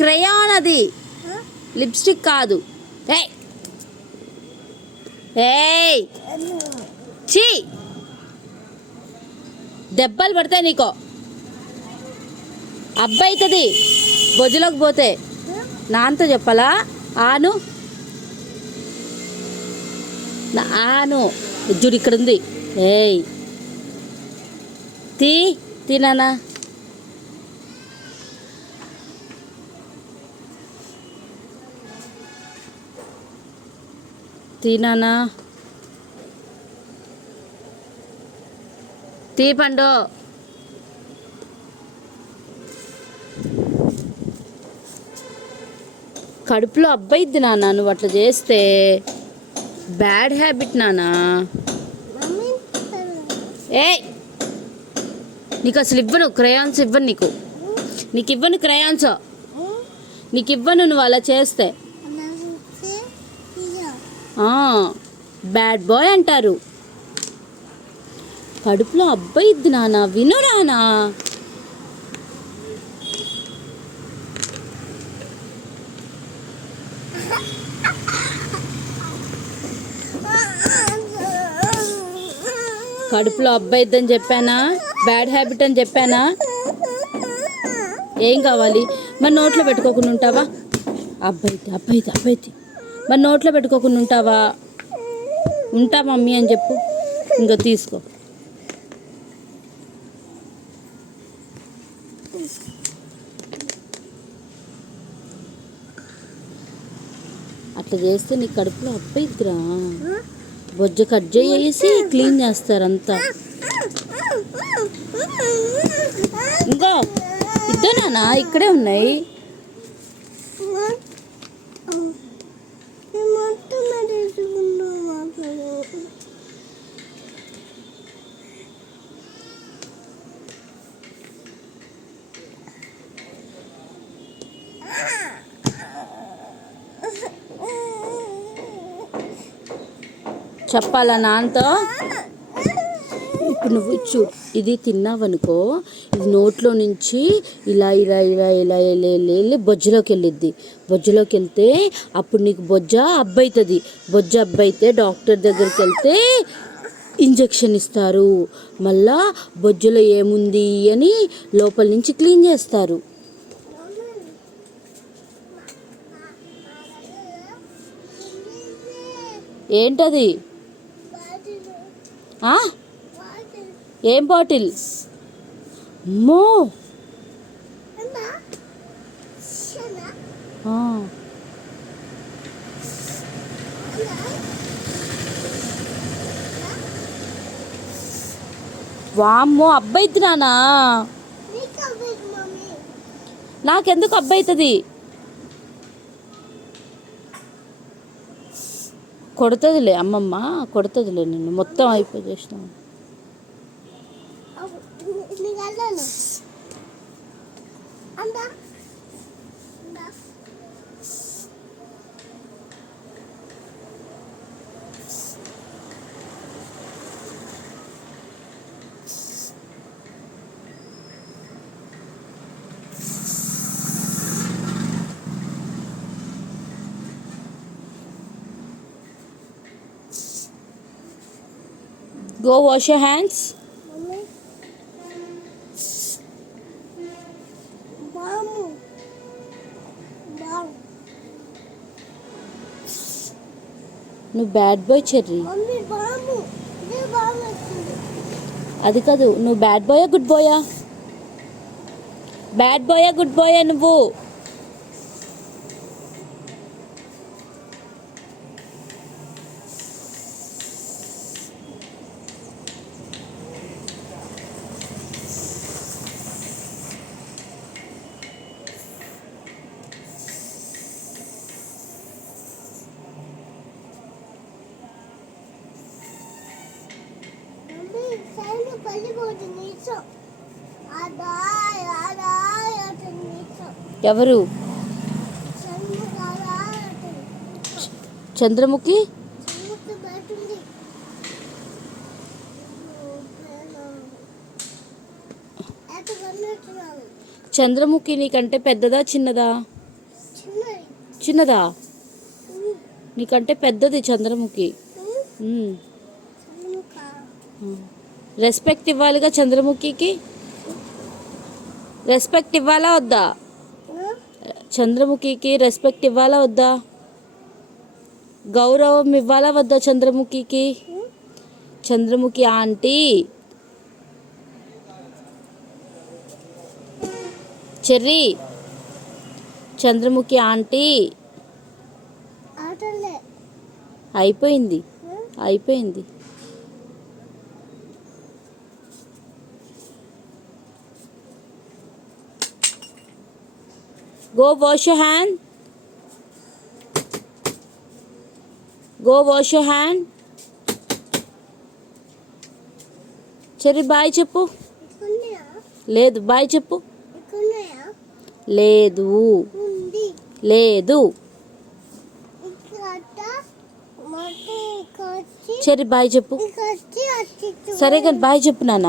Crayon అది, lipstick కాదు. ఏయ్ ఏయ్ చీ, దెబ్బలు పడతాయి నీకో. అబ్బాయి అవుతుంది బొజ్జులోకి పోతే. నాన్నతో చెప్పాలా? ఆను ఆను చూడు ఇక్కడ ఉంది. ఏయ్ తినానా? తినానా? పండు. కడుపులో అబ్బాయిద్ది నాన్న, నువ్వు అట్లా చేస్తే బ్యాడ్ హ్యాబిట్ నాన్న. ఏయ్ నీకు అసలు ఇవ్వను క్రయాన్స్, ఇవ్వను నీకు ఇవ్వను క్రయాన్స్, నీకు ఇవ్వను నువ్వు అలా చేస్తే. బ్యాడ్ బాయ్ అంటారు. కడుపులో అబ్బాయిద్ది నాన్న, విను నాన్న. కడుపులో అబ్బాయిద్దని చెప్పానా? బ్యాడ్ హ్యాబిట్ అని చెప్పానా? ఏం కావాలి మరి? నోట్లో పెట్టుకోకుండా ఉంటావా? అబ్బాయిది మరి నోట్లో పెట్టుకోకుండా ఉంటావా? ఉంటా మమ్మీ అని చెప్పు. ఇంకో తీసుకో. అట్లా చేస్తే నీ కడుపులో అబ్బాయిద్దిరా. బొజ్జ కట్ చేసి క్లీన్ చేస్తారు అంతా. ఇంకా ఇద్దరేనా? ఇక్కడే ఉన్నాయి. చెప్పాలా నాన్నతో? ఇప్పుడు నువ్వు చూడు, ఇది తిన్నావనుకో, ఇది నోట్లో నుంచి ఇలా ఇలా ఇలా ఇలా వెళ్ళి బొజ్జలోకి వెళ్ళిద్ది. బొజ్జలోకి వెళ్తే అప్పుడు నీకు బొజ్జ అబ్బవుతుంది. బొజ్జ అబ్బయితే డాక్టర్ దగ్గరికి వెళ్తే ఇంజెక్షన్ ఇస్తారు. మళ్ళా బొజ్జలో ఏముంది అని లోపల నుంచి క్లీన్ చేస్తారు. ఏంటది? ఏం బాటిల్? అమ్మో, వామ్మో, అబ్బాయిద్ది నానా. నాకెందుకు అబ్బాయితుంది? కొడుతుందిలే అమ్మమ్మ, కొడుతుందిలే. నిన్ను మొత్తం అయిపోయి చేసినావు. Go wash your hands. నువ్వు బ్యాడ్ బాయ్ చెర్రీ. అది కాదు, నువ్వు బ్యాడ్ బాయా గుడ్ బాయా? బ్యాడ్ బాయా గుడ్ బాయా నువ్వు? ఎవరు? చంద్రముఖి. చంద్రముఖి నీకంటే పెద్దదా చిన్నదా? చిన్నదా? నీకంటే పెద్దది చంద్రముఖి. రెస్పెక్ట్ ఇవ్వాలిగా చంద్రముఖికి. రెస్పెక్ట్ ఇవ్వాలా వద్దా? చంద్రముఖికి రెస్పెక్ట్ ఇవ్వాలా వద్దా? గౌరవం ఇవ్వాలా వద్దా చంద్రముఖికి? Chandramukhi aunty, Cherry, Chandramukhi aunty. అయిపోయింది, అయిపోయింది. Go wash your hand. Go wash your hand. Cherry bye చెప్పు. లేదు, బాయ్ చెప్పు. లేదు, లేదు. చెర్రీ బాయ్ చెప్పు. సరే కానీ బాయ్ చెప్పు నాన్న.